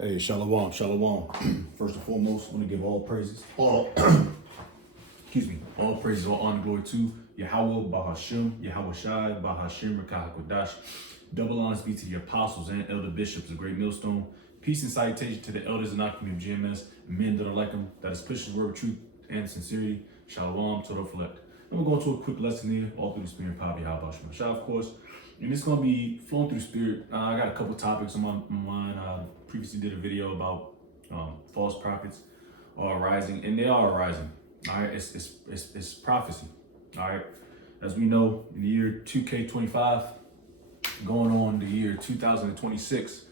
Hey, shalom, shalom. First and foremost, I want to give all praises, all praises, all honor, glory to Yahweh, Bahashem, Yahweh Shai, Bahashem, Rakah Kodash. Double honors be to the apostles and elder bishops of Great Millstone. Peace and salutation to the elders and community of GMS, men that are like them, that is pushing the word of truth and sincerity. Shalom, to reflect. And we're going to a quick lesson here, all through the spirit, probably how about Shai, of course. And it's going to be flowing through the spirit. I got a couple topics on my mind. I previously did a video about false prophets are arising, and they are arising. All right, it's prophecy. All right, as we know, in the year 2K25, going on the year 2026,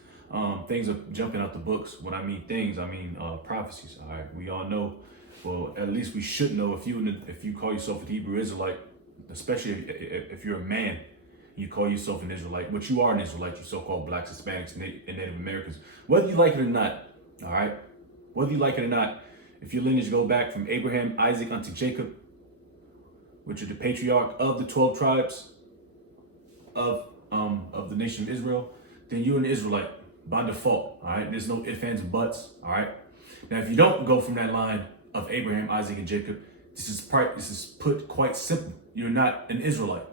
things are jumping out the books. When I mean things, I mean prophecies. All right, we all know. Well, at least we should know if you call yourself a Hebrew Israelite, especially if you're a man. You call yourself an Israelite, but you are an Israelite, you so-called blacks, Hispanics, and Native Americans. Whether you like it or not, all right? Whether you like it or not, if your lineage go back from Abraham, Isaac, unto Jacob, which are the patriarch of the 12 tribes of the nation of Israel, then you're an Israelite by default, all right? There's no ifs, ands, and buts, all right? Now, if you don't go from that line of Abraham, Isaac, and Jacob, this is put quite simple. You're not an Israelite.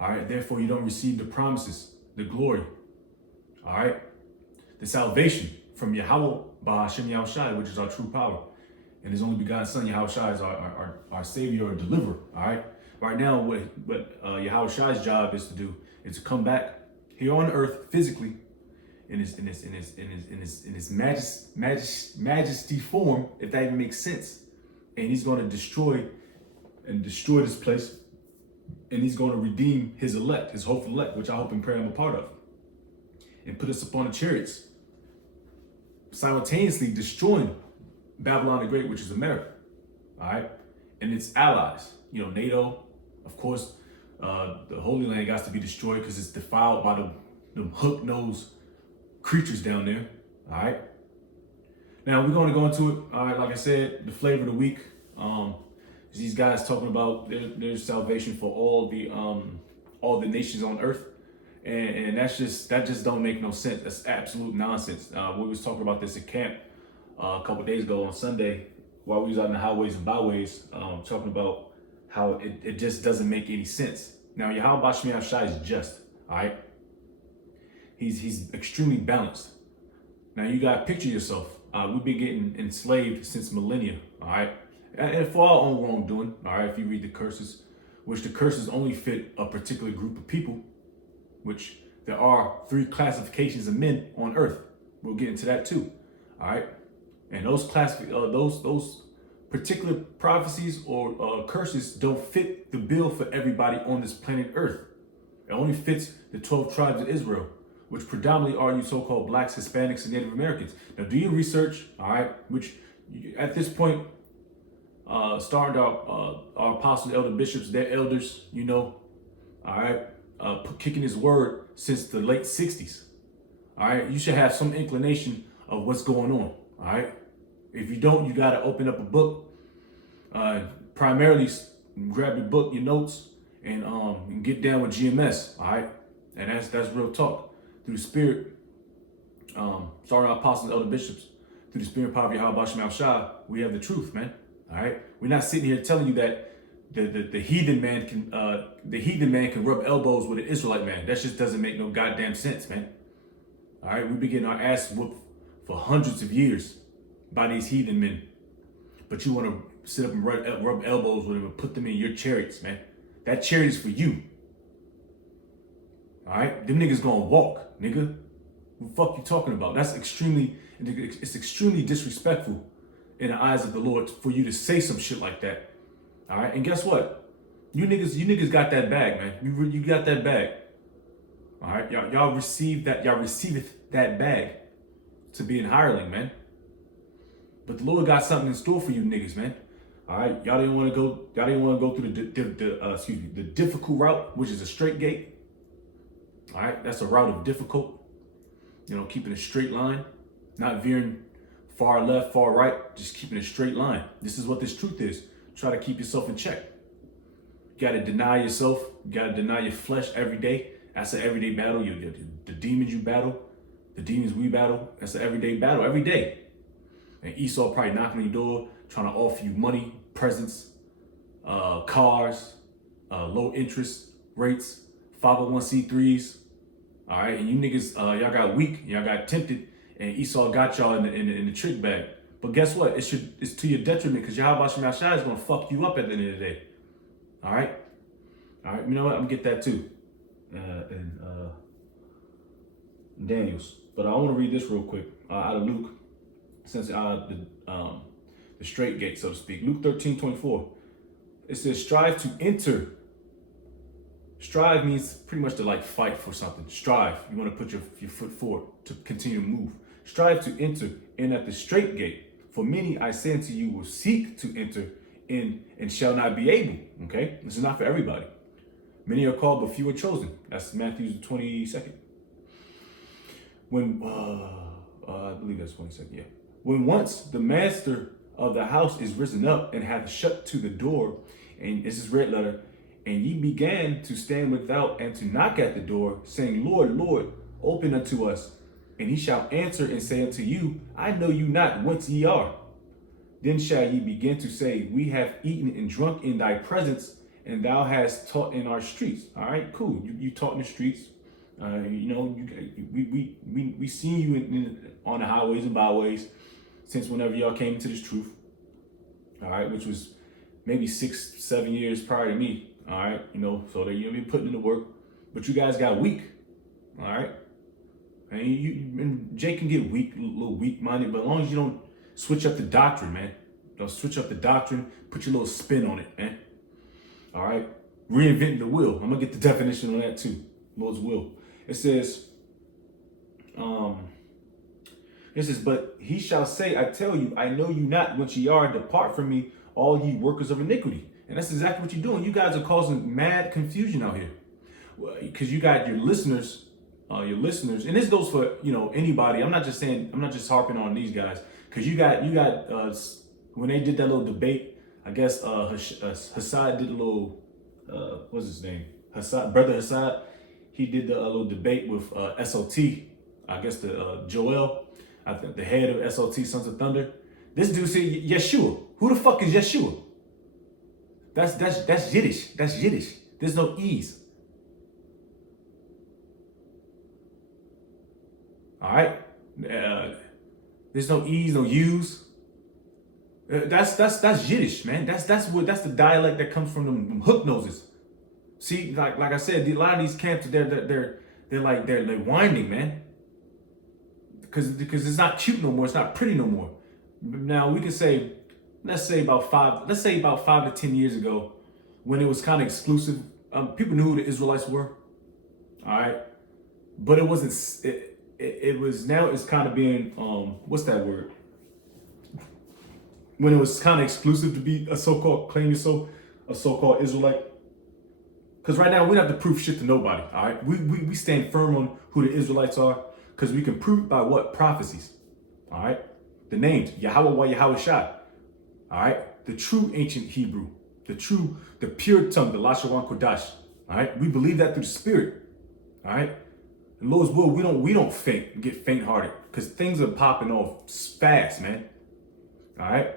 All right, therefore you don't receive the promises, the glory, all right, the salvation from Yahweh, Bahashem Yahweh Shai, which is our true power, and His only begotten Son, Yahweh Shai, is our Savior or deliverer, all right. Right now, what Yahweh Shai's job is to do is to come back here on earth physically in his majesty form, if that even makes sense, and He's going to destroy this place. And He's going to redeem His elect, His hopeful elect, which I hope and pray I'm a part of, and put us upon the chariots, simultaneously destroying Babylon the Great, which is America, all right, and its allies. You know, NATO, of course, the Holy Land got to be destroyed because it's defiled by the hook-nosed creatures down there, all right. Now we're going to go into it. All right, like I said, the flavor of the week. These guys talking about there's salvation for all the nations on earth, and that just don't make no sense. That's absolute nonsense. We was talking about this at camp a couple days ago on Sunday while we was out in the highways and byways, talking about how it just doesn't make any sense. Now Yahweh Bashmi Shai is just, all right. He's extremely balanced. Now you gotta picture yourself. We've been getting enslaved since millennia, all right. And for our own wrongdoing, all right, if you read the curses, which the curses only fit a particular group of people, which there are 3 classifications of men on earth. We'll get into that too, all right? And those particular prophecies or curses don't fit the bill for everybody on this planet earth. It only fits the 12 tribes of Israel, which predominantly are you so-called blacks, Hispanics, and Native Americans. Now do your research, all right, which at this point, starting our apostles, elder bishops, their elders, you know, all right, kicking His word since the late 60s. All right, you should have some inclination of what's going on. All right, if you don't, you got to open up a book, primarily grab your book, your notes, and get down with GMS. All right, and that's real talk through the spirit. Starting our apostles, elder bishops, through the spirit, power of Yahweh Basham Shai, we have the truth, man. All right, we're not sitting here telling you that the heathen man can rub elbows with an Israelite man. That just doesn't make no goddamn sense, man. All right, we've been getting our ass whooped for hundreds of years by these heathen men, but you want to sit up and rub elbows with them and put them in your chariots, man. That chariot is for you. All right, them niggas gonna walk, nigga. What the fuck you talking about? It's extremely disrespectful in the eyes of the Lord for you to say some shit like that. All right, and guess what? You niggas got that bag, man. You got that bag. All right, y'all receiveth that bag to be an hireling, man. But the Lord got something in store for you niggas, man. All right, y'all didn't want to go through the difficult route, which is a straight gate. All right, that's a route of difficult. You know, keeping a straight line, not veering far left, far right, just keeping a straight line. This is what this truth is. Try to keep yourself in check. You got to deny yourself. You got to deny your flesh every day. That's an everyday battle. The demons you battle, The demons we battle, that's an everyday battle, every day. And Esau probably knocking on your door, trying to offer you money, presents, cars, low interest rates, 501c3s. All right, and you niggas, y'all got weak, y'all got tempted, and Esau got y'all in the trick bag. But guess what? It's to your detriment, because Yahweh Shem Yahshai is gonna fuck you up at the end of the day. All right, you know what? I'm gonna get that too, and Daniel's. But I want to read this real quick out of Luke, since the straight gate, so to speak. Luke 13:24. It says, "Strive to enter." Strive means pretty much to like fight for something. Strive. You want to put your foot forward to continue to move. Strive to enter in at the straight gate. For many, I say unto you, will seek to enter in and shall not be able. Okay, this is not for everybody. Many are called, but few are chosen. That's Matthew 22nd. When I believe that's 22nd. Yeah. When once the master of the house is risen up and hath shut to the door, and this is red letter, and ye began to stand without and to knock at the door, saying, Lord, Lord, open unto us. And he shall answer and say unto you, I know you not whence ye are. Then shall ye begin to say, we have eaten and drunk in thy presence, and thou hast taught in our streets. All right, cool. You taught in the streets. We seen you on the highways and byways since whenever y'all came into this truth. All right, which was maybe 6-7 years prior to me. All right, so that you've been putting in the work, but you guys got weak. All right, and Jay can get weak, a little weak-minded, but as long as you don't switch up the doctrine, man. Don't switch up the doctrine. Put your little spin on it, man. All right, reinventing the wheel. I'm gonna get the definition on that too. Lord's will. It says, but he shall say, I tell you, I know you not whence ye are. Depart from me, all ye workers of iniquity. And that's exactly what you're doing. You guys are causing mad confusion out here, because you got your listeners, and this goes for anybody. I'm not just harping on these guys, because you got when they did that little debate. I guess Hassad did a little what's his name? Brother Hassad. He did the little debate with SOT. I guess the Joel, the head of SOT, Sons of Thunder. This dude said Yeshua. Who the fuck is Yeshua? That's Yiddish. That's Yiddish. There's no E's. All right. There's no E's, no U's. That's Yiddish, man. That's the dialect that comes from them hook noses. See, like I said, a lot of these camps, they're winding, man. Because it's not cute no more. It's not pretty no more. Now we can say, let's say about 5 to 10 years ago, when it was kind of exclusive, people knew who the Israelites were. All right, but it wasn't. It was now. It's kind of being what's that word? When it was kind of exclusive to be a so-called Israelite. Because right now we don't have to prove shit to nobody. All right, we stand firm on who the Israelites are, because we can prove it by what? Prophecies. All right, the names Yahweh, Yahweh Shai. All right, the true ancient Hebrew, the pure tongue, the Lashawan Kodash. All right, we believe that through the Spirit. All right, in Lord's will, we don't get faint-hearted, because things are popping off fast, man. All right,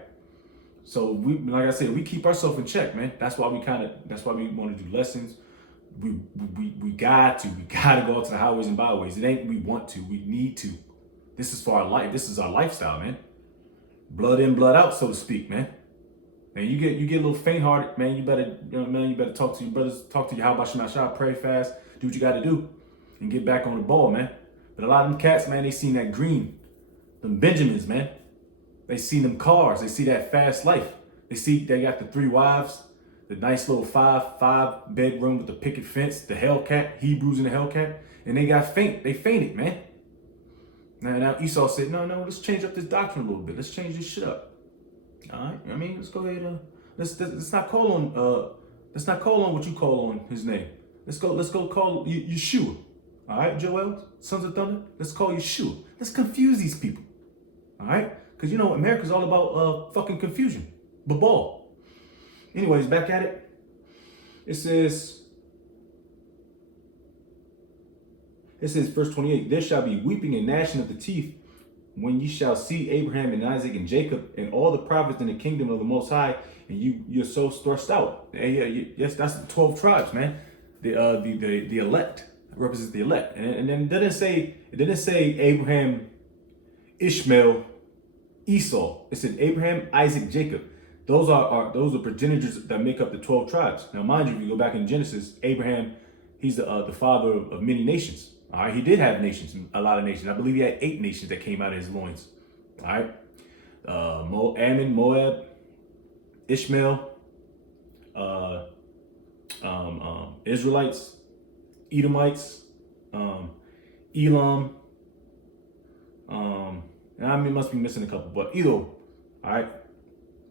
so we, like I said, we keep ourselves in check, man. That's why we want to do lessons. We got to go out to the highways and byways. It ain't we want to, we need to. This is for our life. This is our lifestyle, man. Blood in, blood out, so to speak, man. And you get a little faint-hearted, man. You better talk to your brothers, talk to your Yahweh Shem Yahshai, pray fast, do what you got to do, and get back on the ball, man. But a lot of them cats, man, they seen that green, them Benjamins, man. They seen them cars, they see that fast life. They got the 3 wives, the nice little five bedroom with the picket fence, the Hellcat, Hebrews in the Hellcat, and they fainted, man. Now Esau said, no, let's change up this doctrine a little bit. Let's change this shit up. All right, let's go ahead. Let's not call on what you call on his name. Let's go call Yeshua. All right, Joel, Sons of Thunder. Let's call Yeshua. Let's confuse these people. All right, because America's all about fucking confusion, babal. Anyways, back at it. It says, It says, verse 28, there shall be weeping and gnashing of the teeth when ye shall see Abraham and Isaac and Jacob and all the prophets in the kingdom of the Most High, and you're so thrust out. And yes, that's the 12 tribes, man. The elect represents the elect, and then it didn't say Abraham, Ishmael, Esau. It said Abraham, Isaac, Jacob. Those are progenitors that make up the 12 tribes. Now, mind you, if you go back in Genesis, Abraham, he's the father of many nations. All right, he did have nations, a lot of nations. I believe he had 8 nations that came out of his loins. All right, Ammon, Moab, Ishmael, Israelites, Edomites, Elam. And I must be missing a couple, but either. All right,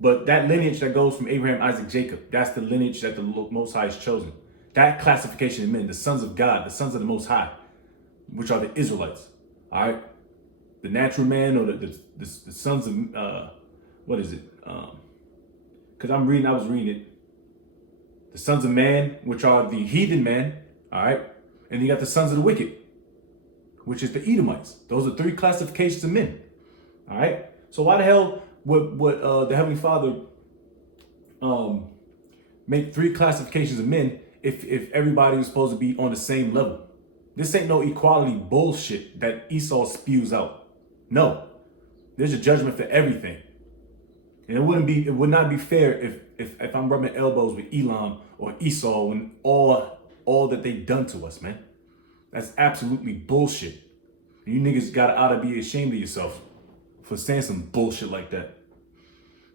but that lineage that goes from Abraham, Isaac, Jacob, that's the lineage that the Most High has chosen. That classification of men, the sons of God, the sons of the Most High, which are the Israelites. All right, the natural man, or the sons of what is it? Because I was reading it. The sons of man, which are the heathen man. All right, and you got the sons of the wicked, which is the Edomites. Those are 3 classifications of men. All right, so why the hell would the Heavenly Father make 3 classifications of men if everybody was supposed to be on the same level? This ain't no equality bullshit that Esau spews out. No, there's a judgment for everything, and it would not be fair if I'm rubbing elbows with Elam or Esau when all that they've done to us, man. That's absolutely bullshit. You niggas oughta be ashamed of yourself for saying some bullshit like that.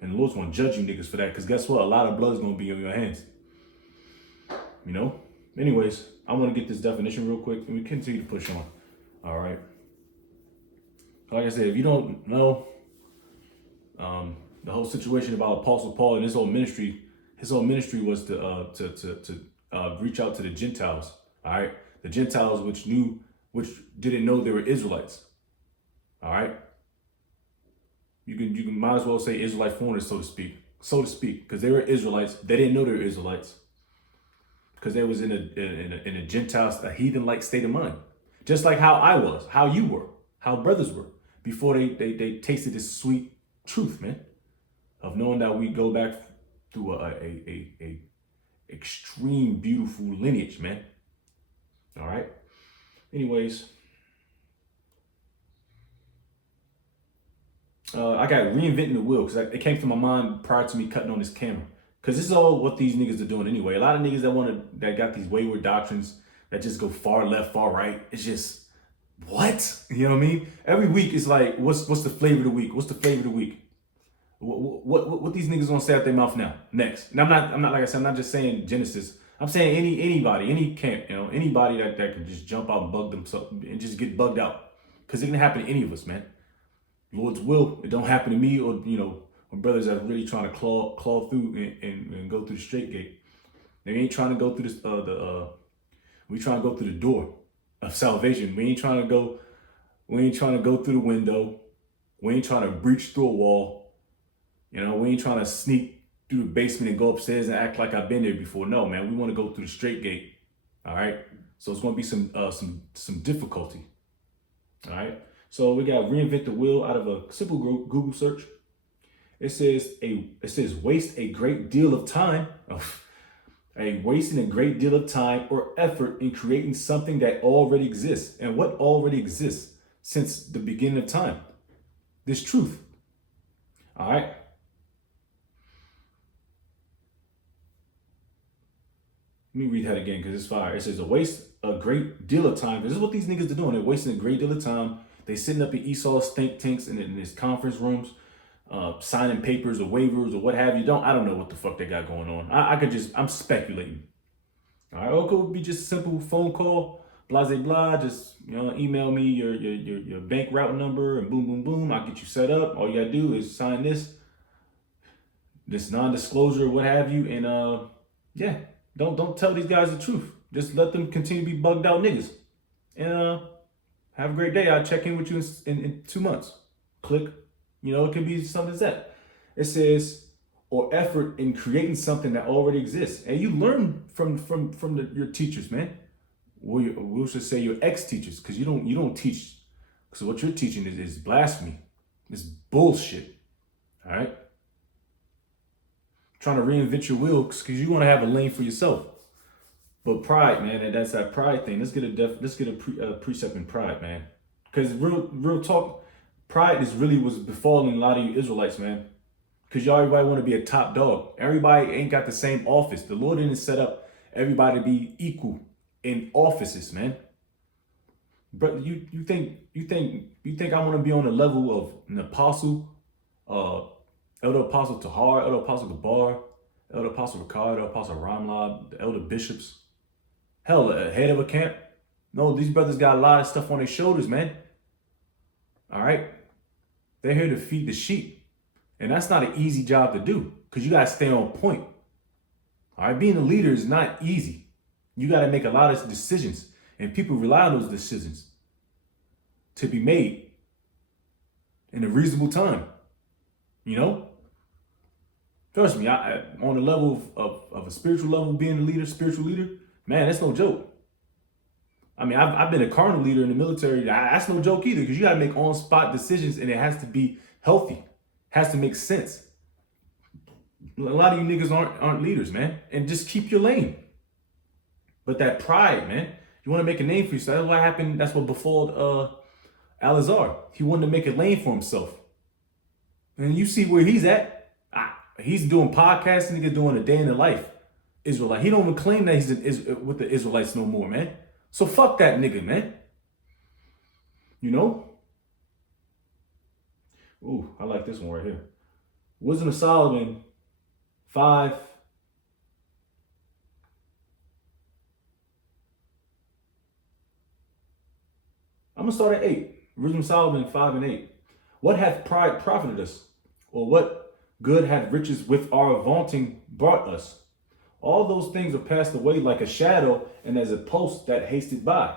And the Lord's gonna judge you niggas for that, because guess what? A lot of blood's gonna be on your hands. You know? Anyways, I want to get this definition real quick, and we continue to push on. All right. Like I said, if you don't know the whole situation about Apostle Paul and his whole ministry was to reach out to the Gentiles. All right, the Gentiles which didn't know they were Israelites. All right. You can might as well say Israelite foreigners, so to speak, because they were Israelites. They didn't know they were Israelites, because they was in a Gentile, a heathen-like state of mind, just like how I was, how you were, how brothers were before they tasted this sweet truth, man, of knowing that we go back through a extreme beautiful lineage, man. All right. Anyways, I got reinventing the wheel, because it came to my mind prior to me cutting on this camera. Because this is all what these niggas are doing anyway. A lot of niggas that got these wayward doctrines that just go far left, far right. It's just, what? You know what I mean? Every week it's like, what's the flavor of the week? What's the flavor of the week? What these niggas gonna say out their mouth now? Next. And I'm not like I said, I'm not just saying Genesis. I'm saying anybody, any camp, you know, anybody that can just jump out and bug themselves and just get bugged out. Because it can happen to any of us, man. Lord's will, it don't happen to me, or, you know, or brothers that are really trying to claw through and go through the straight gate. They ain't trying to go through this we trying to go through the door of salvation. We ain't trying to go through the window. We ain't trying to breach through a wall. You know, we ain't trying to sneak through the basement and go upstairs and act like I've been there before. No, man, we want to go through the straight gate. All right. So it's going to be some difficulty. All right. So we got reinvent the wheel out of a simple Google search. It says waste a great deal of time. Wasting a great deal of time or effort in creating something that already exists. And what already exists since the beginning of time? This truth. All right. Let me read that again, because it's fire. It says waste a great deal of time. This is what these niggas are doing. They're wasting a great deal of time. They sitting up in Esau's think tanks and in his conference rooms, signing papers or waivers or what have you. I don't know what the fuck they got going on. I'm speculating. All right, or it could be just a simple phone call, blah, blah, blah. Just, you know, email me your bank route number and boom, boom, boom. I'll get you set up. All you gotta do is sign this non-disclosure, what have you. And yeah, don't tell these guys the truth. Just let them continue to be bugged out niggas. And have a great day. I'll check in with you in 2 months. Click. You know, it can be something as that. It says, or effort in creating something that already exists. And you learn from your teachers, man. we should say your ex-teachers, because you don't teach, because what you're teaching is blasphemy. It's bullshit. All right? Trying to reinvent your wheel because you want to have a lane for yourself. But pride, man, and that's that pride thing. Let's get a precept in pride, man. Because real talk, pride is really what's befalling a lot of you Israelites, man. Because y'all everybody want to be a top dog. Everybody ain't got the same office. The Lord didn't set up everybody to be equal in offices, man. But you think I want to be on the level of an apostle, Elder Apostle Tahar, Elder Apostle Gabar, Elder Apostle Ricard, Elder Apostle Ramlab, the elder bishops? Hell, head of a camp? No, these brothers got a lot of stuff on their shoulders, man. All right? They're here to feed the sheep. And that's not an easy job to do because you got to stay on point. All right? Being a leader is not easy. You got to make a lot of decisions. And people rely on those decisions to be made in a reasonable time. You know? Trust me, on the level of a spiritual level, being a leader, spiritual leader, man, that's no joke. I mean, I've been a carnal leader in the military. That's no joke either, because you got to make on-spot decisions, and it has to be healthy, has to make sense. A lot of you niggas aren't leaders, man, and just keep your lane. But that pride, man, you want to make a name for yourself. That's what happened. That's what befalled Alazar. He wanted to make a lane for himself, and you see where he's at. He's doing podcasts, nigga, doing a day in the life. Israelite. He don't even claim that he's with the Israelites no more, man. So fuck that nigga, man. You know? Ooh, I like this one right here. Wisdom of Solomon 5. I'm gonna start at 8. Wisdom of Solomon 5 and 8. What hath pride profited us? Or what good hath riches with our vaunting brought us? All those things are passed away like a shadow and as a post that hasted by.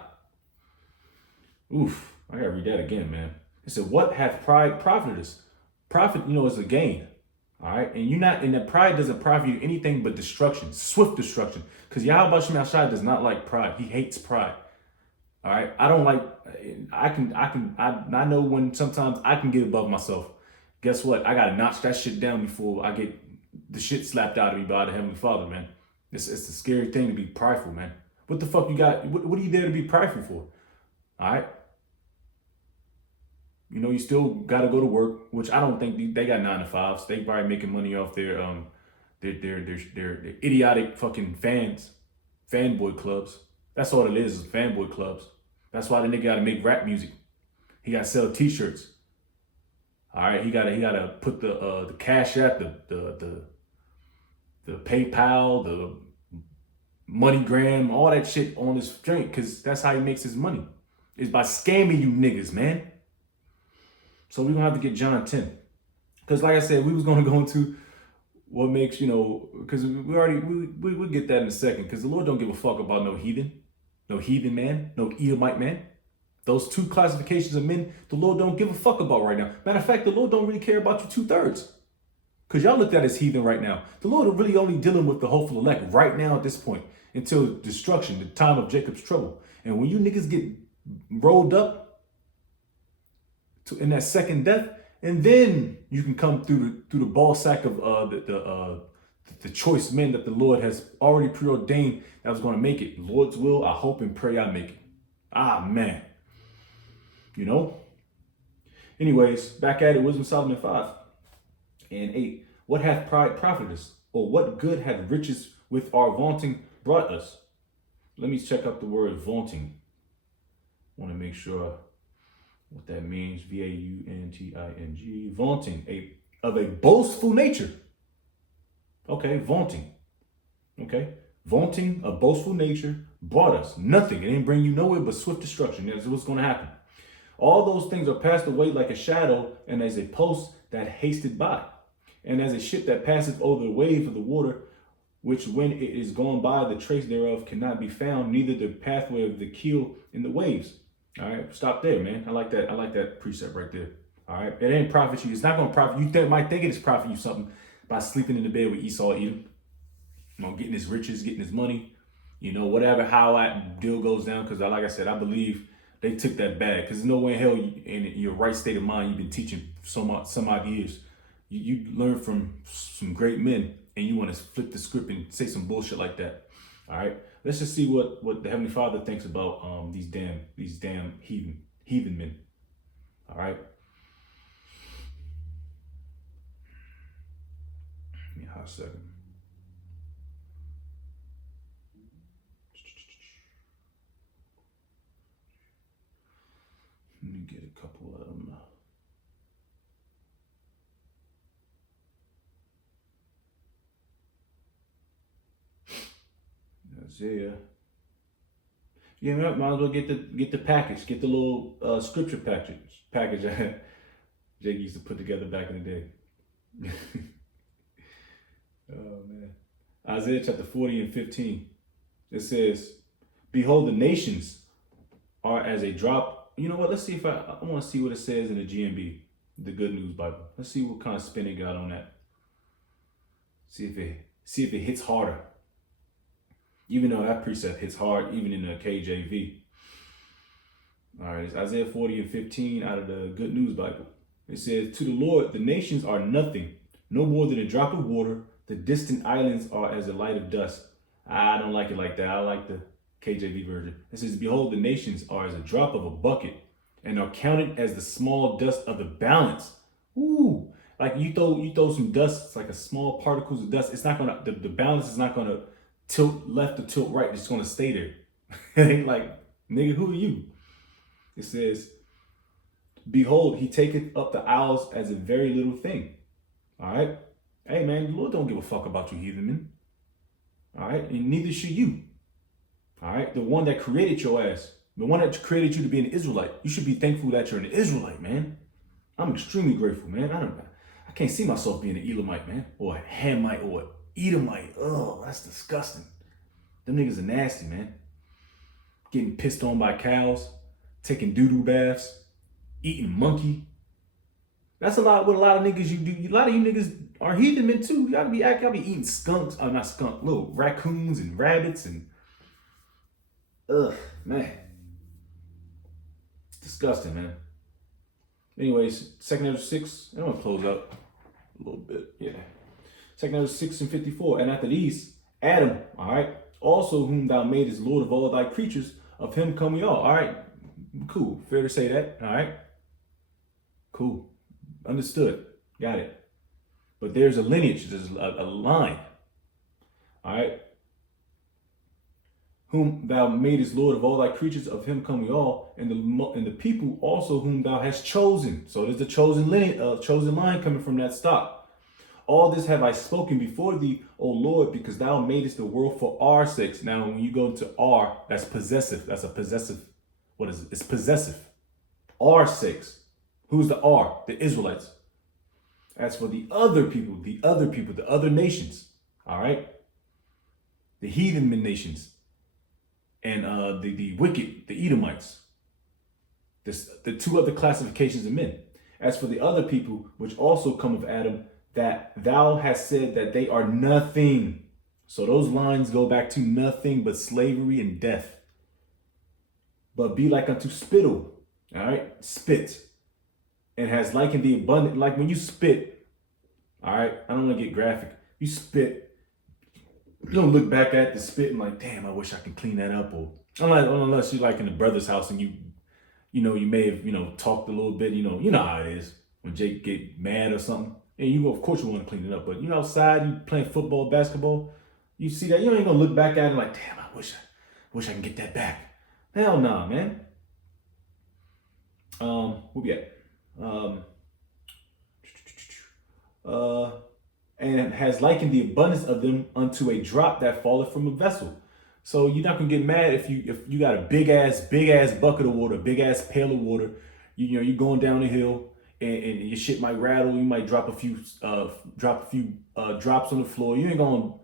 Oof, I gotta read that again, man. It said, what hath pride profited us? Profit, is a gain. All right. And that pride doesn't profit you anything but destruction, swift destruction. Because Yahweh Shem Shai does not like pride. He hates pride. All right. I don't like, I know when sometimes I can get above myself. Guess what? I gotta notch that shit down before I get the shit slapped out of me by the Heavenly Father, man. It's a scary thing to be prideful, man. What the fuck you got? What are you there to be prideful for? All right. You still got to go to work, which I don't think they got 9 to 5s. They probably making money off their idiotic fucking fanboy clubs. That's all it is fanboy clubs. That's why the nigga got to make rap music. He got to sell T-shirts. All right, he gotta put the Cash App, the PayPal, the MoneyGram, all that shit on his drink, because that's how he makes his money. It's by scamming you niggas, man. So we're gonna have to get John 10. Because like I said, we was gonna go into what makes, because we'll get that in a second, because the Lord don't give a fuck about no heathen man, no Edomite man. Those two classifications of men, the Lord don't give a fuck about right now. Matter of fact, the Lord don't really care about you 2/3. Because y'all looked at as heathen right now. The Lord are really only dealing with the hopeful elect right now at this point until destruction, the time of Jacob's trouble. And when you niggas get rolled up in that second death, and then you can come through the ball sack of the choice men that the Lord has already preordained that was going to make it. Lord's will, I hope and pray I make it. Ah, man. Anyways, back at it, Wisdom Solomon 5 and 8. What hath pride profited us? Or what good hath riches with our vaunting brought us? Let me check up the word vaunting. I want to make sure what that means. Vaunting. Vaunting, of a boastful nature. Okay, vaunting. Okay, vaunting, a boastful nature, brought us nothing. It didn't bring you nowhere but swift destruction. That's what's going to happen. All those things are passed away like a shadow and as a post that hasted by, and as a ship that passeth over the wave of the water, which when it is gone by, the trace thereof cannot be found, neither the pathway of the keel in the waves. All right, stop there, man. I like that precept right there. All right, it ain't profit you. It's not going to profit you. Might think it is profit you something by sleeping in the bed with Esau, Edom, getting his riches, getting his money, You know, whatever, how that deal goes down, because like I said, I believe they took that bag. Because there's no way in hell, in your right state of mind, you've been teaching some odd years. You learn from some great men, and you want to flip the script and say some bullshit like that. All right, let's just see what the Heavenly Father thinks about these damn heathen men. All right. Give me a hot second. Let me get a couple of them. Isaiah. Yeah, might as well get the package, get the little scripture package Jake used to put together back in the day. Oh man. Isaiah chapter 40 and 15. It says, "Behold, the nations are as a drop." You know what? Let's see if I want to see what it says in the GNB, the Good News Bible. Let's see what kind of spin it got on that. See if it hits harder. Even though that precept hits hard, even in the KJV. All right, it's Isaiah 40 and 15 out of the Good News Bible. It says, "To the Lord, the nations are nothing, no more than a drop of water. The distant islands are as a light of dust." I don't like it like that. I like the KJV version. It says, "Behold, the nations are as a drop of a bucket and are counted as the small dust of the balance." Ooh, like you throw some dust, it's like a small particles of dust. It's not gonna, the balance is not gonna tilt left or tilt right. It's just gonna stay there. It ain't like, nigga, who are you? It says, "Behold, he taketh up the isles as a very little thing." All right. Hey man, the Lord don't give a fuck about you, heathen men. All right, and neither should you. All right, the one that created your ass, the one that created you to be an Israelite, you should be thankful that you're an Israelite, man. I'm extremely grateful, man. I can't see myself being an Elamite, man, or a Hamite, or an Edomite. Oh, that's disgusting. Them niggas are nasty, man. Getting pissed on by cows, taking doo-doo baths, eating monkey. That's what a lot of niggas you do. A lot of you niggas are heathen men too. Y'all be eating skunks, not skunk, little raccoons and rabbits and ugh, man. It's disgusting, man. Anyways, 2nd Ezra 6, I'm gonna close up a little bit. Yeah. 2nd Ezra 6 and 54. "And after these, Adam, all right, also whom thou madest Lord of all thy creatures, of him come we all." All right, cool. Fair to say that. All right. Cool. Understood. Got it. But there's a lineage, there's a line. All right. "Whom thou madest Lord of all thy creatures, of him come we all, and the people also whom thou hast chosen." So there's a chosen line coming from that stock. "All this have I spoken before thee, O Lord, because thou madest the world for our sakes." Now, when you go into "our," that's possessive. That's a possessive. What is it? It's possessive. Our sakes. Who's the "our"? The Israelites. As for the other people, the other nations, all right? The heathen nations and the wicked, the Edomites. The two other classifications of men. "As for the other people, which also come of Adam, that thou hast said that they are nothing." So those lines go back to nothing but slavery and death. "But be like unto spittle," all right? Spit. "And has likened the abundant," like when you spit, all right, I don't want to get graphic. You spit, you don't look back at the spit and like, damn, I wish I could clean that up. Or unless you're like in the brother's house and you may have, talked a little bit, you know how it is when Jake get mad or something. And of course you want to clean it up, but outside, you playing football, basketball, you see that, you ain't gonna look back at it like, damn, I wish I can get that back. Hell nah, man. Where we at? "And has likened the abundance of them unto a drop that falleth from a vessel." So you're not gonna get mad if you got a big ass bucket of water, big ass pail of water. You're going down the hill and your shit might rattle. You might drop a few drops on the floor. You ain't gonna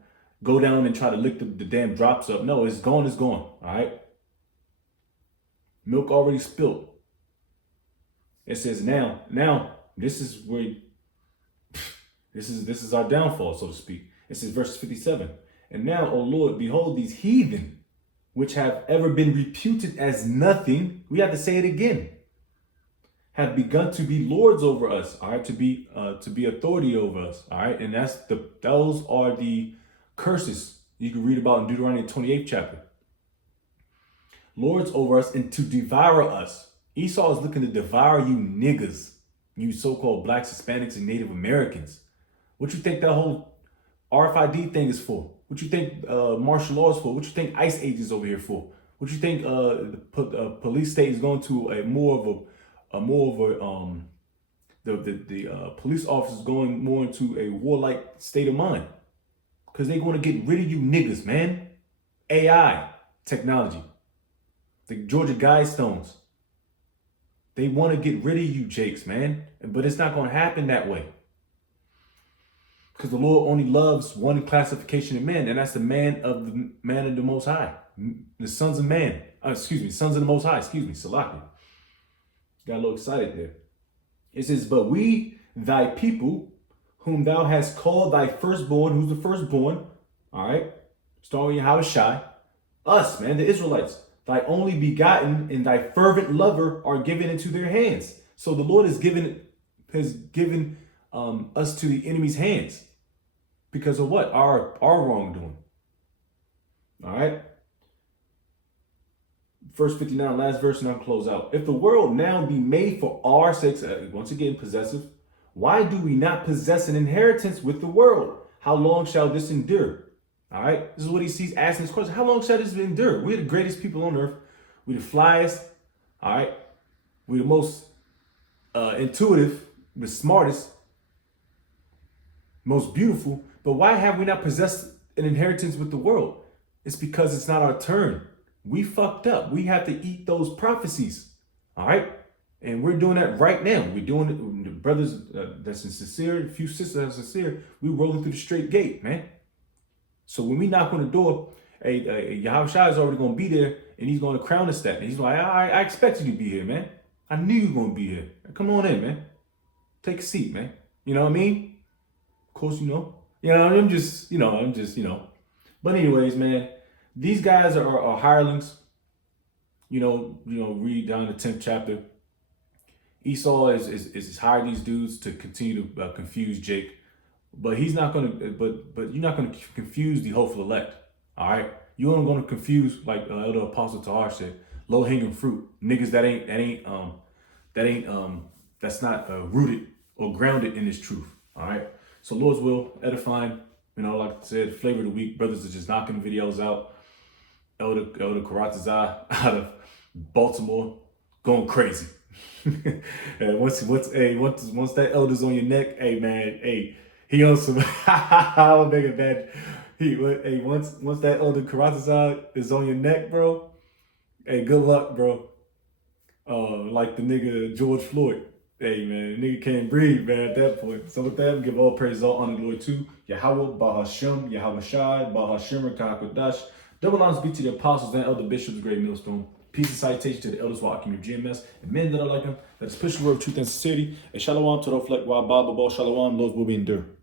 go down and try to lick the damn drops up. No, it's gone. All right. "Milk already spilt." It says now this is where this is our downfall, so to speak. It says verse 57. "And now, O Lord, behold these heathen which have ever been reputed as nothing, we have to say it again, have begun to be lords over us, all right, to be authority over us, all right, and those are the curses you can read about in Deuteronomy 28th chapter. Lords over us and to devour us. Esau is looking to devour you niggas, you so-called blacks, Hispanics, and Native Americans. What you think that whole RFID thing is for? What you think martial law is for? What you think ICE agents over here for? What you think the police state is going to the police officers going more into a warlike state of mind? Because they're going to get rid of you niggas, man. AI technology, the Georgia Guidestones. They want to get rid of you jakes, man. But it's not going to happen that way. Because the Lord only loves one classification of men, and that's the man of the Most High. The sons of man. Sons of the Most High. Salaki. Got a little excited there. It says, but we, thy people, whom thou hast called thy firstborn. Who's the firstborn? All right. Starting with Yahushua. Us, man, the Israelites. Thy only begotten and thy fervent lover are given into their hands. So the Lord has given us to the enemy's hands. Because of what? Our wrongdoing. All right. Verse 59, last verse, and I'll close out. If the world now be made for our sakes, once again, possessive, why do we not possess an inheritance with the world? How long shall this endure? All right. This is what he's asking this question. How long shall this endure? We're the greatest people on earth. We're the flyest. All right. We're the most intuitive, the smartest, most beautiful. But why have we not possessed an inheritance with the world? It's because it's not our turn. We fucked up. We have to eat those prophecies. All right. And we're doing that right now. We're doing it. The brothers that's sincere, a few sisters that's sincere, we're rolling through the straight gate, man. So when we knock on the door, Yahushua is already going to be there and he's going to crown us that. And he's like, I expect you to be here, man. I knew you were going to be here. Come on in, man. Take a seat, man. You know what I mean? Of course, you know. I'm just. But anyways, man, these guys are hirelings. Read down the 10th chapter. Esau is hired these dudes to continue to confuse Jake. But he's not going to, but you're not going to confuse the hopeful elect. All right. You're only going to confuse, like Elder Apostle Tahar said, low hanging fruit. Niggas that's not rooted or grounded in this truth. All right. So Lord's will, edifying, like I said, flavor of the week. Brothers are just knocking videos out. Elder Karatazah out of Baltimore going crazy. And once that elder's on your neck, hey man, hey, he on some I'll make it bad. Once that elder Karatazah is on your neck, bro, hey, good luck, bro. Like the nigga George Floyd. Hey man, the nigga can't breathe, man, at that point. So with that, give all praise, all honor, glory to Yahweh, Bahashem, Yahweh Shai, Bahashem, Kakodash. Double honors be to the apostles and elder bishops, great millstone. Peace and salutation to the elders walking of GMS and men that are like them, that is push the word of truth and sincerity. And shalom to the reflect while Baba Shalom, Lord's will be endured.